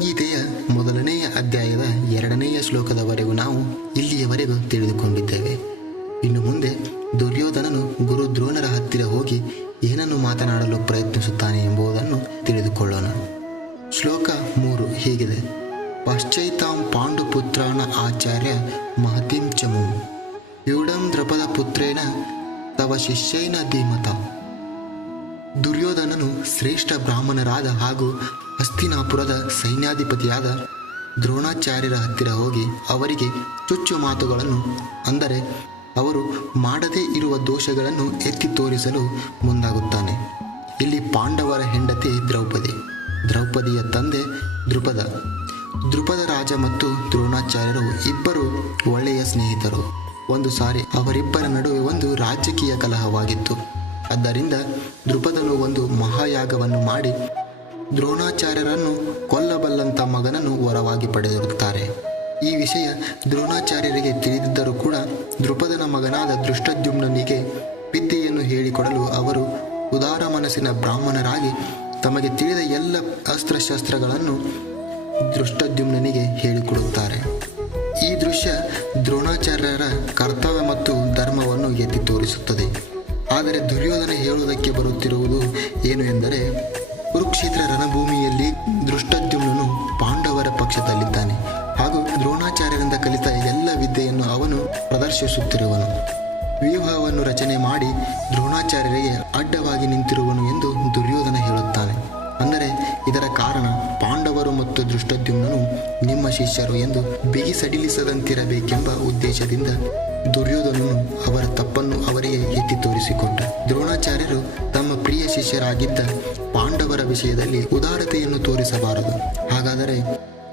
ಭಗವದ್ಗೀತೆಯ ಮೊದಲನೆಯ ಅಧ್ಯಾಯದ 2ನೇ ಶ್ಲೋಕದವರೆಗೂ ನಾವು ಇಲ್ಲಿಯವರೆಗೂ ತಿಳಿದುಕೊಂಡಿದ್ದೇವೆ. ಇನ್ನು ಮುಂದೆ ದುರ್ಯೋಧನನು ಗುರು ದ್ರೋಣರ ಹತ್ತಿರ ಹೋಗಿ ಏನನ್ನು ಮಾತನಾಡಲು ಪ್ರಯತ್ನಿಸುತ್ತಾನೆ ಎಂಬುದನ್ನು ತಿಳಿದುಕೊಳ್ಳೋಣ. ಶ್ಲೋಕ 3 ಹೀಗಿದೆ: ಪಶ್ಚೈತಾಂ ಪಾಂಡುಪುತ್ರಾಣ ಆಚಾರ್ಯ ಮಹತಿಂ ಚಮು ಯೂಢಂ ದ್ರಪದ ಪುತ್ರೇಣ ತವ ಶಿಷ್ಯೈನ ಧೀಮತ. ದುರ್ಯೋಧನನು ಶ್ರೇಷ್ಠ ಬ್ರಾಹ್ಮಣರಾದ ಹಾಗೂ ಹಸ್ತಿನಾಪುರದ ಸೈನ್ಯಾಧಿಪತಿಯಾದ ದ್ರೋಣಾಚಾರ್ಯರ ಹತ್ತಿರ ಹೋಗಿ ಅವರಿಗೆ ಚುಚ್ಚು ಮಾತುಗಳನ್ನು, ಅಂದರೆ ಅವರು ಮಾಡದೇ ಇರುವ ದೋಷಗಳನ್ನು ಎತ್ತಿ ತೋರಿಸಲು ಮುಂದಾಗುತ್ತಾನೆ. ಇಲ್ಲಿ ಪಾಂಡವರ ಹೆಂಡತಿ ದ್ರೌಪದಿಯ ತಂದೆ ದ್ರುಪದ ರಾಜ ಮತ್ತು ದ್ರೋಣಾಚಾರ್ಯರು ಇಬ್ಬರು ಒಳ್ಳೆಯ ಸ್ನೇಹಿತರು. ಒಂದು ಸಾರಿ ಅವರಿಬ್ಬರ ನಡುವೆ ಒಂದು ರಾಜಕೀಯ ಕಲಹವಾಗಿತ್ತು. ಆದ್ದರಿಂದ ದ್ರುಪದನು ಒಂದು ಮಹಾಯಾಗವನ್ನು ಮಾಡಿ ದ್ರೋಣಾಚಾರ್ಯರನ್ನು ಕೊಲ್ಲಬಲ್ಲಂಥ ಮಗನನ್ನು ವರವಾಗಿ ಪಡೆದಿರುತ್ತಾರೆ. ಈ ವಿಷಯ ದ್ರೋಣಾಚಾರ್ಯರಿಗೆ ತಿಳಿದಿದ್ದರೂ ಕೂಡ ದ್ರುಪದನ ಮಗನಾದ ದೃಷ್ಟದ್ಯುಮ್ನನಿಗೆ ವಿದ್ಯೆಯನ್ನು ಹೇಳಿಕೊಡಲು ಅವರು ಉದಾರ ಮನಸ್ಸಿನ ಬ್ರಾಹ್ಮಣರಾಗಿ ತಮಗೆ ತಿಳಿದ ಎಲ್ಲ ಅಸ್ತ್ರಶಸ್ತ್ರಗಳನ್ನು ದೃಷ್ಟದ್ಯುಮ್ನನಿಗೆ ಹೇಳಿಕೊಡುತ್ತಾರೆ. ಈ ದೃಶ್ಯ ದ್ರೋಣಾಚಾರ್ಯರ ಕರ್ತವ್ಯ ಮತ್ತು ಧರ್ಮವನ್ನು ಎತ್ತಿ ತೋರಿಸುತ್ತದೆ. ಆದರೆ ದುರ್ಯೋಧನ ಹೇಳುವುದಕ್ಕೆ ಬರುತ್ತಿರುವುದು ಏನು ಎಂದರೆ, ಕುರುಕ್ಷೇತ್ರ ರಣಭೂಮಿಯಲ್ಲಿ ದೃಷ್ಟದ್ಯುಮ್ನನು ಪಾಂಡವರ ಪಕ್ಷದಲ್ಲಿದ್ದಾನೆ ಹಾಗೂ ದ್ರೋಣಾಚಾರ್ಯರಿಂದ ಕಲಿತ ಎಲ್ಲ ವಿದ್ಯೆಯನ್ನು ಅವನು ಪ್ರದರ್ಶಿಸುತ್ತಿರುವನು. ವ್ಯೂಹವನ್ನು ರಚನೆ ಮಾಡಿ ದ್ರೋಣಾಚಾರ್ಯರಿಗೆ ಅಡ್ಡವಾಗಿ ನಿಂತಿರುವನು ಎಂದು ದುರ್ಯೋಧನ ಹೇಳುತ್ತಾನೆ. ಅಂದರೆ ಇದರ ಕಾರಣ ಪಾಂಡವರು ಮತ್ತು ದೃಷ್ಟದ್ಯುಮ್ನನು ನಿಮ್ಮ ಶಿಷ್ಯರು ಎಂದು ಬಿಗಿ ಸಡಿಲಿಸದಂತಿರಬೇಕೆಂಬ ಉದ್ದೇಶದಿಂದ ದುರ್ಯೋಧನನು ಅವರ ತಪ್ಪನ್ನು ಅವರಿಗೆ ಎತ್ತಿ ತೋರಿಸಿಕೊಂಡ. ದ್ರೋಣಾಚಾರ್ಯರು ತಮ್ಮ ಪ್ರಿಯ ಶಿಷ್ಯರಾಗಿದ್ದ ಪಾಂಡವರ ವಿಷಯದಲ್ಲಿ ಉದಾರತೆಯನ್ನು ತೋರಿಸಬಾರದು, ಹಾಗಾದರೆ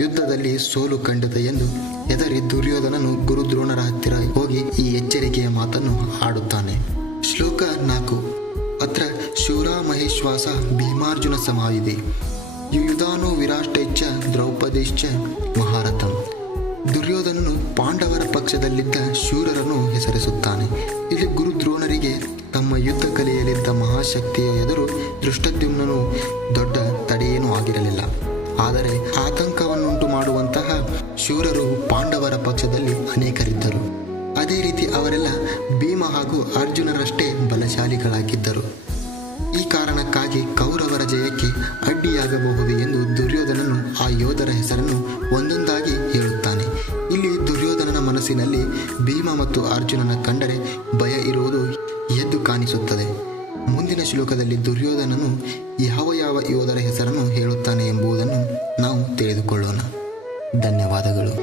ಯುದ್ಧದಲ್ಲಿ ಸೋಲು ಖಂಡಿತ ಎಂದು ಹೆದರಿ ದುರ್ಯೋಧನನು ಗುರು ದ್ರೋಣರ ಹತ್ತಿರ ಹೋಗಿ ಈ ಎಚ್ಚರಿಕೆಯ ಮಾತನ್ನು ಆಡುತ್ತಾನೆ. ಶ್ಲೋಕ 4 ಅತ್ರ ಶೂರ ಮಹೇಶ್ವಾಸ ಭೀಮಾರ್ಜುನ ಸಮಾಯುಧಿ ಯುಯುಧಾನೋ ವಿರಾಷ್ಟೈಶ್ಚ ದ್ರೌಪದಿಶ್ಚ ಮಹಾರಥಂ. ದುರ್ಯೋಧನನು ಪಾಂಡವರ ಪಕ್ಷದಲ್ಲಿದ್ದ ಶೂರರನ್ನು ಹೆಸರಿಸುತ್ತಾನೆ. ಇಲ್ಲಿ ಗುರು ದ್ರೋಣರಿಗೆ ತಮ್ಮ ಯುದ್ಧ ಕಲೆಯಲ್ಲಿದ್ದ ಮಹಾಶಕ್ತಿಯ ಎದುರು ದೃಷ್ಟದ್ಯುಮ್ನನು ದೊಡ್ಡ ತಡೆಯೇನೂ ಆಗಿರಲಿಲ್ಲ. ಆದರೆ ಆತಂಕವನ್ನುಂಟು ಮಾಡುವಂತಹ ಶೂರರು ಪಾಂಡವರ ಪಕ್ಷದಲ್ಲಿ ಅನೇಕರಿದ್ದರು. ಅದೇ ರೀತಿ ಅವರೆಲ್ಲ ಭೀಮ ಹಾಗೂ ಅರ್ಜುನರಷ್ಟೇ ಬಲಶಾಲಿಗಳಾಗಿದ್ದರು. ಈ ಕಾರಣಕ್ಕಾಗಿ ಕೌರವರ ಜಯಕ್ಕೆ ಅಡ್ಡಿಯಾಗಬಹುದು ಎಂದು ದುರ್ಯೋಧನನು ಆ ಯೋಧರ ಹೆಸರನ್ನು ಒಂದೊಂದಾಗಿ ಹೇಳುತ್ತಾನೆ. ಇಲ್ಲಿ ದುರ್ಯೋಧನನ ಮನಸ್ಸಿನಲ್ಲಿ ಭೀಮ ಮತ್ತು ಅರ್ಜುನನ ಕಂಡರೆ ಭಯ ಇರುವುದು ಎದ್ದು ಕಾಣಿಸುತ್ತದೆ. ಮುಂದಿನ ಶ್ಲೋಕದಲ್ಲಿ ದುರ್ಯೋಧನನು ಯಾವ ಯೋಧರ ಹೆಸರನ್ನು ಹೇಳುತ್ತಾನೆ ಎಂಬುದನ್ನು ನಾವು ತಿಳಿದುಕೊಳ್ಳೋಣ. ಧನ್ಯವಾದಗಳು.